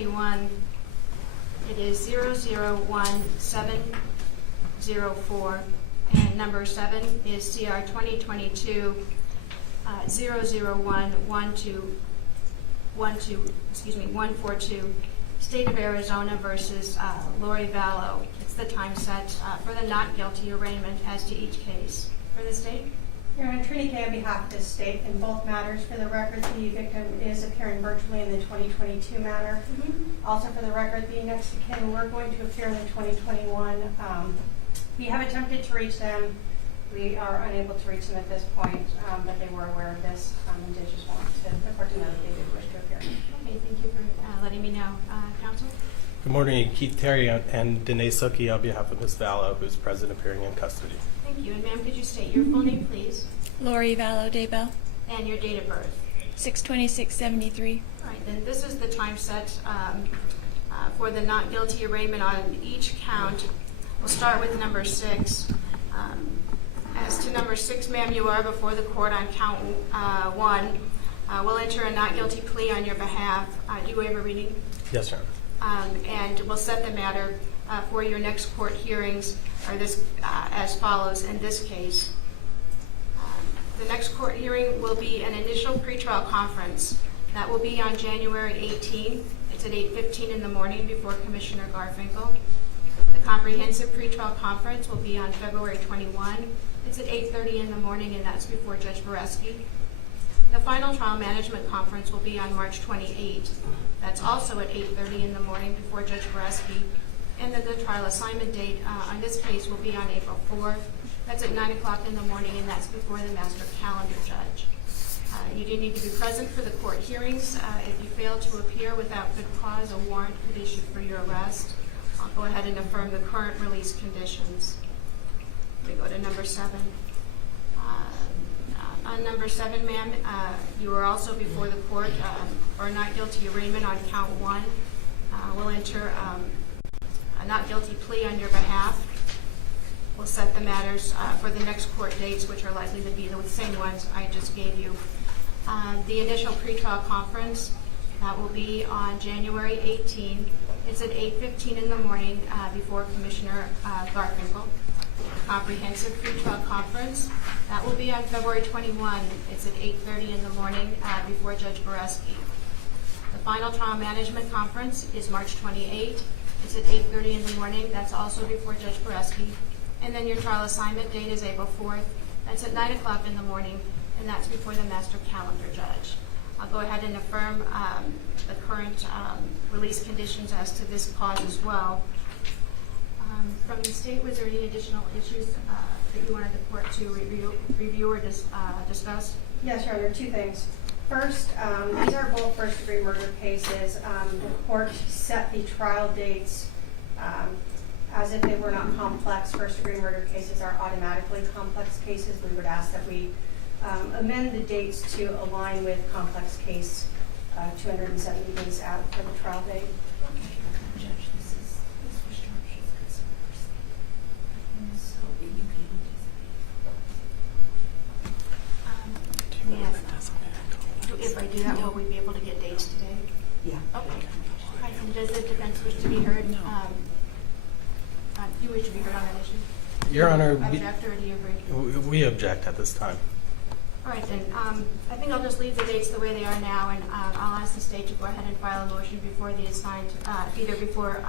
2021, it is 001704, and number 7 is CR 2022 142, State of Arizona versus Lori Vallow. It's the time set for the not guilty arraignment as to each case. For the state? Your Honor, Trinity Kay on behalf of the state in both matters. For the record, the victim is appearing virtually in the 2022 matter. Also for the record, the next of kin were going to appear in the 2021. We have attempted to reach them. We are unable to reach them at this point, but they were aware of this and did just want the court to know that they did wish to appear. Okay, thank you for letting me know. Counsel? Good morning, Keith Terry and Danae Suki on behalf of Ms. Vallow, who's present appearing in custody. Thank you. And ma'am, could you state your full name, please? Lori Vallow Daybell, And your date of birth? 6/26/73. All right, then this is the time set for the not guilty arraignment on each count. We'll start with number 6. As to number 6, ma'am, you are before the court on count 1. We'll enter a not guilty plea on your behalf. Do you waive a reading? Yes, Your Honor. And we'll set the matter for your next court hearings or this as follows in this case. The next court hearing will be an initial pretrial conference. That will be on January 18th. It's at 8:15 in the morning before Commissioner Garfinkel. The comprehensive pretrial conference will be on February 21. It's at 8:30 in the morning, and that's before Judge Boreski. The final trial management conference will be on March 28. That's also at 8:30 in the morning before Judge Boreski. And then the trial assignment date on this case will be on April 4th. That's at 9 o'clock in the morning, and that's before the master calendar judge. You do need to be present for the court hearings. If you fail to appear without good cause, a warrant could issue for your arrest. I'll go ahead and affirm the current release conditions. We go to number 7. On number 7, ma'am, you are also before the court for a not guilty arraignment on count 1. We'll enter a not guilty plea on your behalf. We'll set the matters for the next court dates, which are likely to be the same ones I just gave you. The initial pretrial conference, that will be on January 18. It's at 8:15 in the morning before Commissioner Garfinkel. The comprehensive pretrial conference, that will be on February 21. It's at 8:30 in the morning before Judge Boreski. The final trial management conference is March 28. It's at 8:30 in the morning. That's also before Judge Boreski. And then your trial assignment date is April 4th. That's at 9 o'clock in the morning, and that's before the master calendar judge. I'll go ahead and affirm the current release conditions as to this cause as well. From the state, was there any additional issues that you wanted the court to review or discuss? Yes, Your Honor, 2 things. First, these are both first-degree murder cases. The court set the trial dates as if they were not complex. First-degree murder cases are automatically complex cases. We would ask that we amend the dates to align with complex case 270 days out for the trial date. If I do that, will we be able to get dates today? Yeah. Okay. All right, and does the defense wish to be heard? No. You wish to be heard on that issue? Your Honor, Object, or do you agree? we object at this time. All right, then. I think I'll just leave the dates the way they are now, and I'll ask the state to go ahead and file a motion before the assigned, either before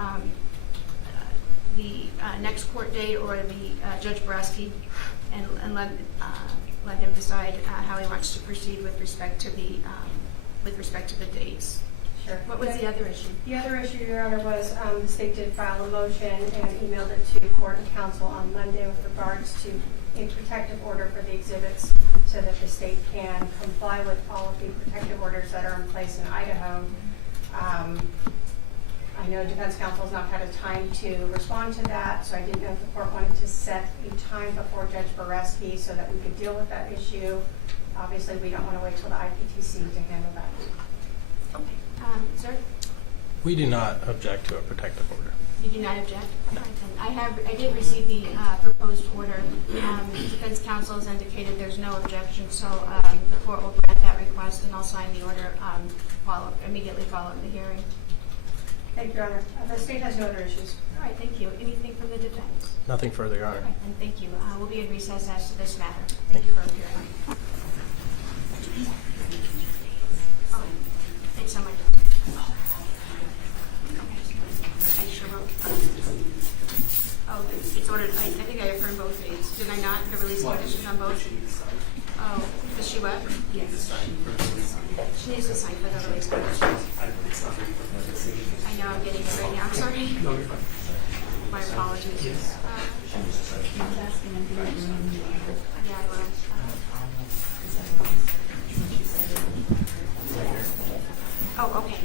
the next court date or the Judge Boreski, and let him decide how he wants to proceed with respect to the dates. Sure. What was the other issue? The other issue, Your Honor, was the state did file a motion and emailed it to court and counsel on Monday with regards to a protective order for the exhibits so that the state can comply with all of the protective orders that are in place in Idaho. I know defense counsel has not had a time to respond to that, so I didn't know if the court wanted to set a time before Judge Boreski so that we could deal with that issue. Obviously, we don't want to wait till the IPTC to handle that. Okay. Sir? We do not object to a protective order. You do not object? All right, then. I did receive the proposed order. Defense counsel has indicated there's no objection, so the court will grant that request, and I'll sign the order immediately following the hearing. Thank you, Your Honor. The state has no other issues. All right, thank you. Anything from the defense? Nothing further, Your All Honor. right, and thank you. We'll be in recess as to this matter. Thank Thank you you. for appearing. Oh, it's on my desk. I sure wrote. Oh, it's ordered. I think I affirmed both dates. Did I not? The release conditions on both? Oh, does she what? Yes. She needs to sign for the release conditions. I know I'm getting it right now. I'm sorry. My apologies. Yeah, I will. Oh, okay.